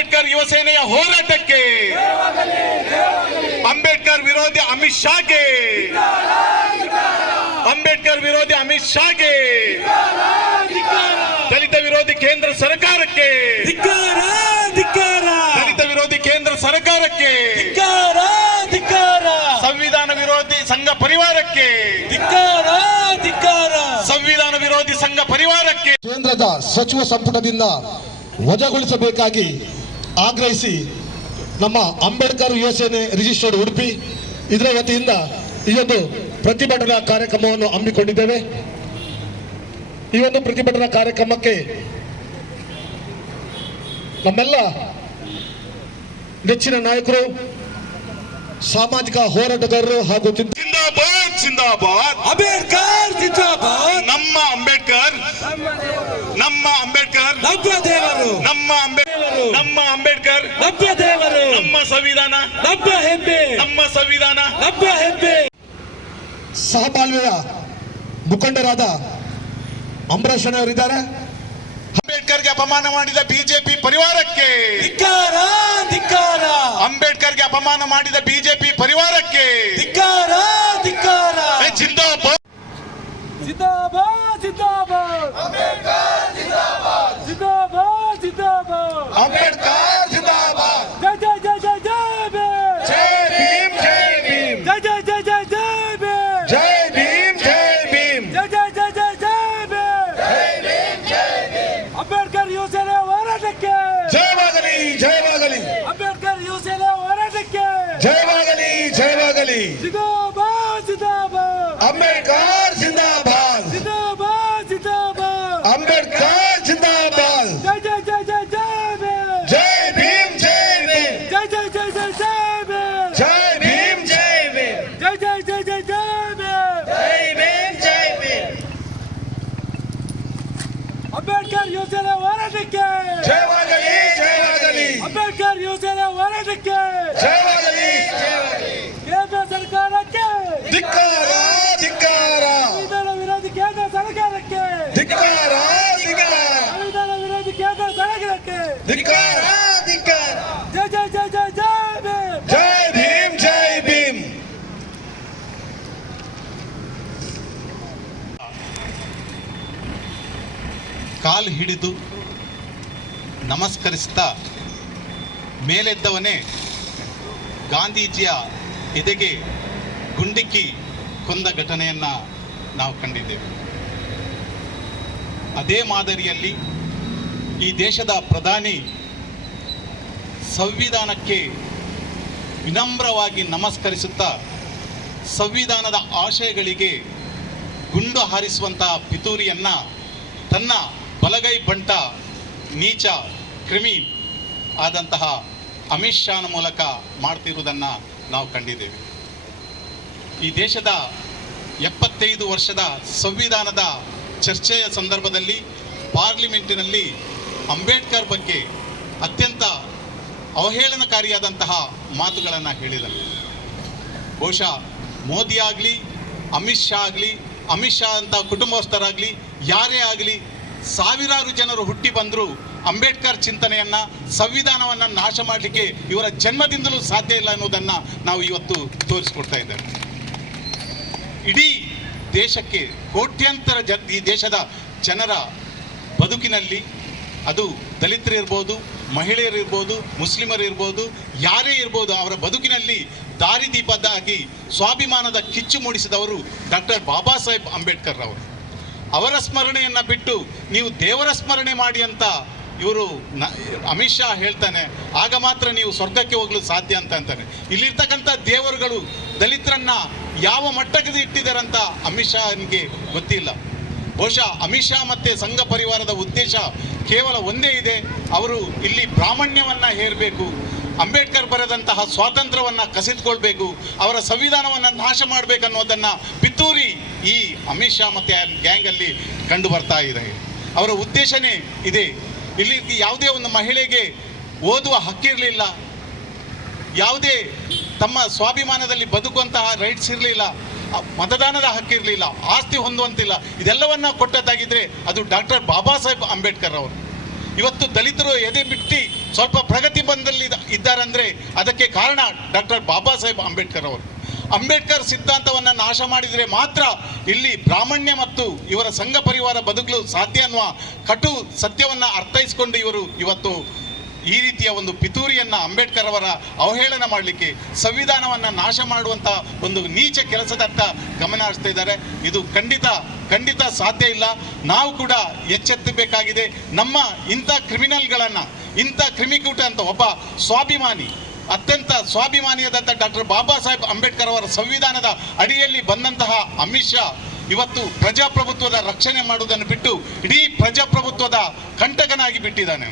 ಅಂಬೇಡ್ಕರ್ ಯುವ ಸೇನೆಯ ಹೋರಾಟಕ್ಕೆ, ಅಂಬೇಡ್ಕರ್ ವಿರೋಧಿ ಅಮಿತ್ ಶಾಗೆ, ಅಂಬೇಡ್ಕರ್ ವಿರೋಧಿ ಅಮಿತ್ ಶಾಗೆ, ದಲಿತ ವಿರೋಧಿ ಕೇಂದ್ರ ಸರ್ಕಾರಕ್ಕೆ, ದಲಿತ ವಿರೋಧಿ ಕೇಂದ್ರ ಸರ್ಕಾರಕ್ಕೆ, ಸಂವಿಧಾನ ವಿರೋಧಿ ಸಂಘ ಪರಿವಾರಕ್ಕೆ, ಸಂವಿಧಾನ ವಿರೋಧಿ ಸಂಘ ಪರಿವಾರಕ್ಕೆ ಕೇಂದ್ರದ ಸಚಿವ ಸಂಪುಟದಿಂದ ವಜಾಗೊಳಿಸಬೇಕಾಗಿ ಆಗ್ರಹಿಸಿ ನಮ್ಮ ಅಂಬೇಡ್ಕರ್ ಯುವ ಸೇನೆ ರಿಜಿಸ್ಟರ್ಡ್ ಉಡುಪಿ ಇದರ ವತಿಯಿಂದ ಈ ಒಂದು ಪ್ರತಿಭಟನಾ ಕಾರ್ಯಕ್ರಮವನ್ನು ಹಮ್ಮಿಕೊಂಡಿದ್ದೇವೆ. ಈ ಒಂದು ಪ್ರತಿಭಟನಾ ಕಾರ್ಯಕ್ರಮಕ್ಕೆ ನಮ್ಮೆಲ್ಲ ನೆಚ್ಚಿನ ನಾಯಕರು, ಸಾಮಾಜಿಕ ಹೋರಾಟಗಾರರು ಹಾಗೂ ಜಿಂದಾಬಾದ್ ಜಿಂದಾಬಾದ್ ಅಂಬೇಡ್ಕರ್ ಜಿಂದಾಬಾದ್, ನಮ್ಮ ಅಂಬೇಡ್ಕರ್, ನಮ್ಮ ಅಂಬೇಡ್ಕರ್, ನಮ್ಮ ದೇವರು, ನಮ್ಮ ಅಂಬೇಡ್ಕರ್, ನಮ್ಮ ಅಂಬೇಡ್ಕರ್, ನಮ್ಮ ದೇವರು, ನಮ್ಮ ಸಂವಿಧಾನ, ನಮ್ಮ ಹೆಮ್ಮೆ, ನಮ್ಮ ಸಂವಿಧಾನ, ನಮ್ಮ ಹೆಮ್ಮೆ. ಸಹಬಾಳ್ವೆಯ ಮುಖಂಡರಾದ ಅಂಬರೀಷ್ ಅವರಿದ್ದಾರೆ. ಅಂಬೇಡ್ಕರ್ಗೆ ಅಪಮಾನ ಮಾಡಿದ ಬಿಜೆಪಿ ಪರಿವಾರಕ್ಕೆ, ಧಿಕ್ಕಾರ ಧಿಕ್ಕಾರ, ಅಂಬೇಡ್ಕರ್ಗೆ ಅಪಮಾನ ಮಾಡಿದ ಬಿಜೆಪಿ ಪರಿವಾರಕ್ಕೆ ಧಿಕ್ಕಾರ ಧಿಕ್ಕಾರ. ಜಿಂದಾಬಾದ್ ಜಿಂದಾಬಾದ್ ಜಿಂದಾಬಾದ್, ಅಂಬೇಡ್ಕರ್ ಜಿಂದಾಬಾದ್, ಜಿಂದಾಬಾದ್ ಜಿಂದಾಬಾದ್, ಅಂಬೇಡ್ಕರ್ ಜಿಂದಾಬಾದ್, ಜೈ ಜೈ ಜೈ ಜೈ ಜೈ ಭೀಮ್, ಜೈ ಭೀಮ್, ಜೈ ಭೀಮ್, ಜೈ ಜೈ ಜೈ ಜೈ ಜೈ ಭೀಮ್, ಜೈ ಭೀಮ್, ಜೈ ಭೀಮ್, ಜೈ ಜೈ ಜೈ ಜೈ ಜೈ ಭೀಮ್, ಜೈ ಭೀಮ್, ಜೈ ಭೀಮ್. ಅಂಬೇಡ್ಕರ್ ಯುವ ಸೇನೆ ಹೋರಾಟಕ್ಕೆ, ಜಯವಾಗಲಿ, ಜಯವಾಗಲಿ, ಅಂಬೇಡ್ಕರ್ ಯುವ ಸೇನೆ ಹೋರಾಟಕ್ಕೆ, ಜಯವಾಗಲಿ, ಜಯವಾಗಲಿ. ಜಿಂದಾಬಾದ್ ಜಿಂದಾಬಾದ್, ಅಂಬೇಡ್ಕರ್ ಜಿಂದಾಬಾದ್, ಜಿಂದಾಬಾದ್ ಜಿಂದಾಬಾದ್, ಅಂಬೇಡ್ಕರ್ ಜಿಂದಾಬಾದ್, ಜೈ ಜೈ ಜೈ ಜೈ ಜೈ ಭೀಮ್, ಜೈ ಭೀಮ್, ಜೈ ಭೀಮ್, ಜೈ ಜೈ ಜೈ ಜೈ ಜೈ ಭೀಮ್, ಜೈ ಭೀಮ್, ಜೈ ಭೀಮ್, ಜೈ ಜೈ ಜೈ ಜೈ ಜೈ ಭೀಮ್, ಜೈ ಭೀಮ್, ಜೈ ಭೀಮ್. ಅಂಬೇಡ್ಕರ್ ಯುವ ಸೇನೆ ಹೋರಾಟಕ್ಕೆ, ಜಯವಾಗಲಿ, ಜಯವಾಗಲಿ, ಅಂಬೇಡ್ಕರ್ ಯುವ ಸೇನೆ ಹೋರಾಟಕ್ಕೆ, ಜಯವಾಗಲಿ, ಜಯವಾಗಲಿ. ಕೇಂದ್ರ ಸರ್ಕಾರಕ್ಕೆ, ಧಿಕ್ಕಾರ, ಧಿಕ್ಕಾರ, ಸಂವಿಧಾನ ವಿರೋಧಿ ಕೇಂದ್ರ ಸರ್ಕಾರಕ್ಕೆ, ಧಿಕ್ಕಾರ, ಧಿಕ್ಕಾರ, ಸಂವಿಧಾನ ವಿರೋಧಿ ಕೇಂದ್ರ ಸರ್ಕಾರಕ್ಕೆ, ಧಿಕ್ಕಾರ, ಧಿಕ್ಕಾರ. ಜೈ ಜೈ ಜೈ ಜೈ ಜೈ ಭೀಮ್, ಜೈ ಭೀಮ್, ಜೈ ಭೀಮ್. ಕಾಲು ಹಿಡಿದು ನಮಸ್ಕರಿಸ್ತಾ ಮೇಲೆದ್ದವನೇ ಗಾಂಧೀಜಿಯ ಎದೆಗೆ ಗುಂಡಿಕ್ಕಿ ಕೊಂದ ಘಟನೆಯನ್ನು ನಾವು ಕಂಡಿದ್ದೇವೆ. ಅದೇ ಮಾದರಿಯಲ್ಲಿ ಈ ದೇಶದ ಪ್ರಧಾನಿ ಸಂವಿಧಾನಕ್ಕೆ ವಿನಮ್ರವಾಗಿ ನಮಸ್ಕರಿಸುತ್ತಾ ಸಂವಿಧಾನದ ಆಶಯಗಳಿಗೆ ಗುಂಡು ಹಾರಿಸುವಂತಹ ಪಿತೂರಿಯನ್ನು ತನ್ನ ಬಲಗೈ ಬಂಟ ನೀಚ ಕ್ರಿಮಿ ಆದಂತಹ ಅಮಿತ್ ಶಾನ ಮೂಲಕ ಮಾಡ್ತಿರುವುದನ್ನು ನಾವು ಕಂಡಿದ್ದೇವೆ. ಈ ದೇಶದ 75 ವರ್ಷದ ಸಂವಿಧಾನದ ಚರ್ಚೆಯ ಸಂದರ್ಭದಲ್ಲಿ ಪಾರ್ಲಿಮೆಂಟಿನಲ್ಲಿ ಅಂಬೇಡ್ಕರ್ ಬಗ್ಗೆ ಅತ್ಯಂತ ಅವಹೇಳನಕಾರಿಯಾದಂತಹ ಮಾತುಗಳನ್ನು ಹೇಳಿದರು. ಬಹುಶಃ ಮೋದಿ ಆಗಲಿ, ಅಮಿತ್ ಶಾ ಆಗಲಿ, ಅಮಿತ್ ಶಾ ಅಂತ ಕುಟುಂಬಸ್ಥರಾಗಲಿ, ಯಾರೇ ಆಗಲಿ, ಸಾವಿರಾರು ಜನರು ಹುಟ್ಟಿ ಬಂದರೂ ಅಂಬೇಡ್ಕರ್ ಚಿಂತನೆಯನ್ನು, ಸಂವಿಧಾನವನ್ನು ನಾಶ ಮಾಡಲಿಕ್ಕೆ ಇವರ ಜನ್ಮದಿಂದಲೂ ಸಾಧ್ಯ ಇಲ್ಲ ಅನ್ನೋದನ್ನು ನಾವು ಇವತ್ತು ತೋರಿಸ್ಕೊಡ್ತಾ ಇದ್ದೇವೆ. ಇಡೀ ದೇಶಕ್ಕೆ ಕೋಟ್ಯಾಂತರ ಈ ದೇಶದ ಜನರ ಬದುಕಿನಲ್ಲಿ, ಅದು ದಲಿತರಿರ್ಬೋದು, ಮಹಿಳೆಯರಿರ್ಬೋದು, ಮುಸ್ಲಿಮರಿರ್ಬೋದು, ಯಾರೇ ಇರ್ಬೋದು, ಅವರ ಬದುಕಿನಲ್ಲಿ ದಾರಿದೀಪದಾಗಿ ಸ್ವಾಭಿಮಾನದ ಕಿಚ್ಚು ಮೂಡಿಸಿದವರು ಡಾಕ್ಟರ್ ಬಾಬಾ ಸಾಹೇಬ್ ಅಂಬೇಡ್ಕರ್ ಅವರು. ಅವರ ಸ್ಮರಣೆಯನ್ನು ಬಿಟ್ಟು ನೀವು ದೇವರ ಸ್ಮರಣೆ ಮಾಡಿ ಅಂತ ಇವರು ಅಮಿತ್ ಶಾ ಹೇಳ್ತಾನೆ, ಆಗ ಮಾತ್ರ ನೀವು ಸ್ವರ್ಗಕ್ಕೆ ಹೋಗಲು ಸಾಧ್ಯ ಅಂತ ಅಂತಾನೆ. ಇಲ್ಲಿರ್ತಕ್ಕಂಥ ದೇವರುಗಳು ದಲಿತರನ್ನ ಯಾವ ಮಟ್ಟಕ್ಕೆ ಇಟ್ಟಿದ್ದಾರಂತ ಅಮಿತ್ ಶಾನಿಗೆ ಗೊತ್ತಿಲ್ಲ. ಬಹುಶಃ ಅಮಿತ್ ಶಾ ಮತ್ತು ಸಂಘ ಪರಿವಾರದ ಉದ್ದೇಶ ಕೇವಲ ಒಂದೇ ಇದೆ, ಅವರು ಇಲ್ಲಿ ಬ್ರಾಹ್ಮಣ್ಯವನ್ನು ಹೇರಬೇಕು, ಅಂಬೇಡ್ಕರ್ ಬರೆದಂತಹ ಸ್ವಾತಂತ್ರ್ಯವನ್ನು ಕಸಿದುಕೊಳ್ಬೇಕು, ಅವರ ಸಂವಿಧಾನವನ್ನು ನಾಶ ಮಾಡಬೇಕನ್ನೋದನ್ನು ಪಿತೂರಿ ಈ ಅಮಿತ್ ಶಾ ಮತ್ತು ಗ್ಯಾಂಗಲ್ಲಿ ಕಂಡು ಬರ್ತಾ ಇದೆ. ಅವರ ಉದ್ದೇಶನೇ ಇದೆ. ಇಲ್ಲಿ ಯಾವುದೇ ಒಂದು ಮಹಿಳೆಗೆ ಓದುವ ಹಕ್ಕಿರಲಿಲ್ಲ, ಯಾವುದೇ ತಮ್ಮ ಸ್ವಾಭಿಮಾನದಲ್ಲಿ ಬದುಕುವಂತಹ ರೈಟ್ಸ್ ಇರಲಿಲ್ಲ, ಮತದಾನದ ಹಕ್ಕಿರಲಿಲ್ಲ, ಆಸ್ತಿ ಹೊಂದುವಂತಿಲ್ಲ. ಇದೆಲ್ಲವನ್ನ ಕೊಟ್ಟದ್ದಾಗಿದ್ದರೆ ಅದು ಡಾಕ್ಟರ್ ಬಾಬಾ ಸಾಹೇಬ್ ಅಂಬೇಡ್ಕರ್ ಅವರು. ಇವತ್ತು ದಲಿತರು ಎದೆ ಬಿಟ್ಟು ಸ್ವಲ್ಪ ಪ್ರಗತಿ ಬಂದಲ್ಲಿ ಇದ್ದಾರೆ ಅಂದರೆ ಅದಕ್ಕೆ ಕಾರಣ ಡಾಕ್ಟರ್ ಬಾಬಾ ಸಾಹೇಬ್ ಅಂಬೇಡ್ಕರ್ ಅವರು. ಅಂಬೇಡ್ಕರ್ ಸಿದ್ಧಾಂತವನ್ನು ನಾಶ ಮಾಡಿದರೆ ಮಾತ್ರ ಇಲ್ಲಿ ಬ್ರಾಹ್ಮಣ್ಯ ಮತ್ತು ಇವರ ಸಂಘ ಪರಿವಾರ ಬದುಕಲು ಸಾಧ್ಯ ಅನ್ನುವ ಕಟು ಸತ್ಯವನ್ನು ಅರ್ಥೈಸಿಕೊಂಡು ಇವರು ಇವತ್ತು ಈ ರೀತಿಯ ಒಂದು ಪಿತೂರಿಯನ್ನು ಅಂಬೇಡ್ಕರ್ ಅವರ ಅವಹೇಳನ ಮಾಡಲಿಕ್ಕೆ, ಸಂವಿಧಾನವನ್ನು ನಾಶ ಮಾಡುವಂಥ ಒಂದು ನೀಚ ಕೆಲಸದತ್ತ ಗಮನ ಹರಿಸ್ತಾ ಇದ್ದಾರೆ. ಇದು ಖಂಡಿತ ಸಾಧ್ಯ ಇಲ್ಲ. ನಾವು ಕೂಡ ಎಚ್ಚೆತ್ತಬೇಕಾಗಿದೆ. ನಮ್ಮ ಇಂಥ ಕ್ರಿಮಿನಲ್ಗಳನ್ನು, ಇಂಥ ಕ್ರಿಮಿಕೂಟ ಅಂತ ಒಬ್ಬ ಸ್ವಾಭಿಮಾನಿ, ಅತ್ಯಂತ ಸ್ವಾಭಿಮಾನಿಯಾದಂಥ ಡಾಕ್ಟರ್ ಬಾಬಾ ಸಾಹೇಬ್ ಅಂಬೇಡ್ಕರ್ ಅವರ ಸಂವಿಧಾನದ ಅಡಿಯಲ್ಲಿ ಬಂದಂತಹ ಅಮಿತ್ ಶಾ ಇವತ್ತು ಪ್ರಜಾಪ್ರಭುತ್ವದ ರಕ್ಷಣೆ ಮಾಡುವುದನ್ನು ಬಿಟ್ಟು ಇಡೀ ಪ್ರಜಾಪ್ರಭುತ್ವದ ಕಂಟಕನಾಗಿ ಬಿಟ್ಟಿದ್ದಾನೆ.